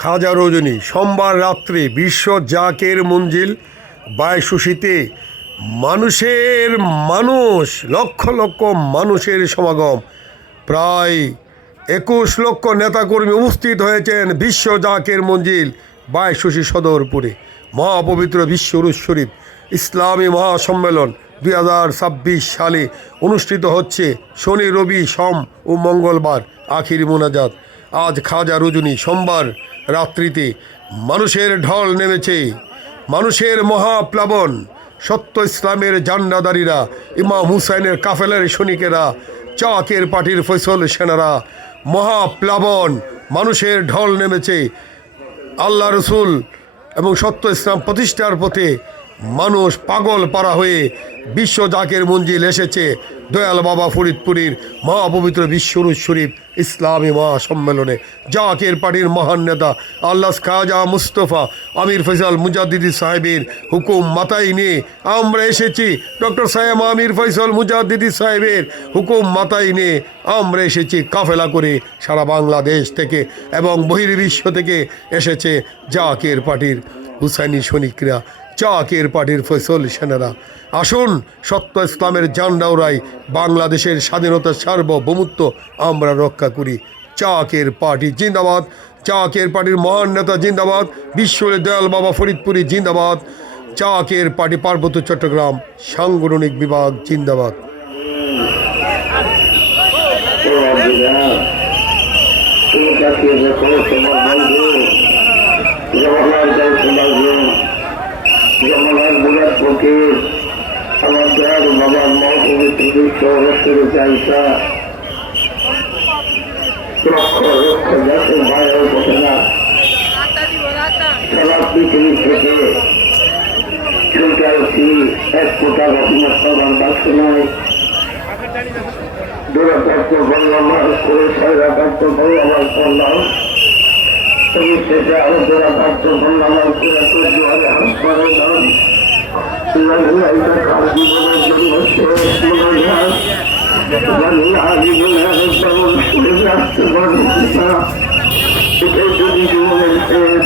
খাজা রজনী সোমবার রাত্রে বিশ্ব জাকের মঞ্জিল বায়ুসূচিতে মানুষ লক্ষ লক্ষ মানুষের সমাগম। প্রায় 21 লক্ষ নেতাকর্মী উপস্থিত হয়েছেন বিশ্ব জাকের মঞ্জিল বায়ুসূচি সদরপুরে। মহাপবিত্র বিশ্ব উরুস শরীফ ইসলামী মহাসম্মেলন 2026 সালে অনুষ্ঠিত হচ্ছে শনি, রবি, সোম ও মঙ্গলবার আখিরি মোনাজাত। আজ খাজা রজনী সোমবার রাত্রিতে মানুষের ঢল নেমেছে, মানুষের মহাপ্লাবন। সত্য ইসলামের জান্ডাদারীরা, ইমাম হুসাইনের কাফেলার সৈনিকেরা, চাকের পার্টির ফয়সল সেনারা, মহাপ্লাবন মানুষের ঢল নেমেছে। আল্লাহ রসুল এবং সত্য ইসলাম প্রতিষ্ঠার পথে মানুষ পাগল পারা হয়ে বিশ্ব জাকের মঞ্জিল এসেছে দয়াল বাবা ফরিদপুরীর মহাপবিত্র বিশ্ব উরুস শরীফ ইসলামী মহাসম্মেলনে। জাকের পার্টির মহান নেতা আল্লাহ খাজা মুস্তফা আমির ফয়সাল মুজাদ্দিদি সাহেবের হুকুম মাথায় নিয়ে আমরা এসেছি। ডক্টর সাহেব আমির ফয়সাল মুজাদ্দিদি সাহেবের হুকুম মাথায় নিয়ে আমরা এসেছি কাফেলা করে। সারা বাংলাদেশ থেকে এবং বহির্বিশ্ব থেকে এসেছে জাকের পার্টির হুসাইনি সৈনিকরা, চাকের পার্টির ফয়সল সেনারা। আসুন সত্য ইসলামের ঝান্ডা উড়াই, বাংলাদেশের স্বাধীনতার সার্বভৌমত্ব আমরা রক্ষা করি। চাকের পার্টি জিন্দাবাদ, চাকের পার্টির মহান নেতা জিন্দাবাদ, বিশ্বের দয়াল বাবা ফরিদপুরি জিন্দাবাদ, চাকের পার্টি পার্বত্য চট্টগ্রাম সাংগঠনিক বিভাগ জিন্দাবাদ। জমানার বুড়ার পক্ষে আমার দয়াল বাবার মহাপবিত্র বিশ্ব চাইসা লক্ষ লক্ষ দেশের বাইরেও বসে না, সারা পৃথিবী থেকে ছুটে আসছি এক কোটা রকমের সবার বাক্স নয়। দূরপাত্র বললাম করে ছয়রাপাত্র বললাম করলাম, শেষে আরো দূরপাত্র বললাম করে দুয়ারে হাত করে দাম। জীবনের জন্য শেষ মনোভাস জীবনের আসতে পারে যদি জীবনের শেষ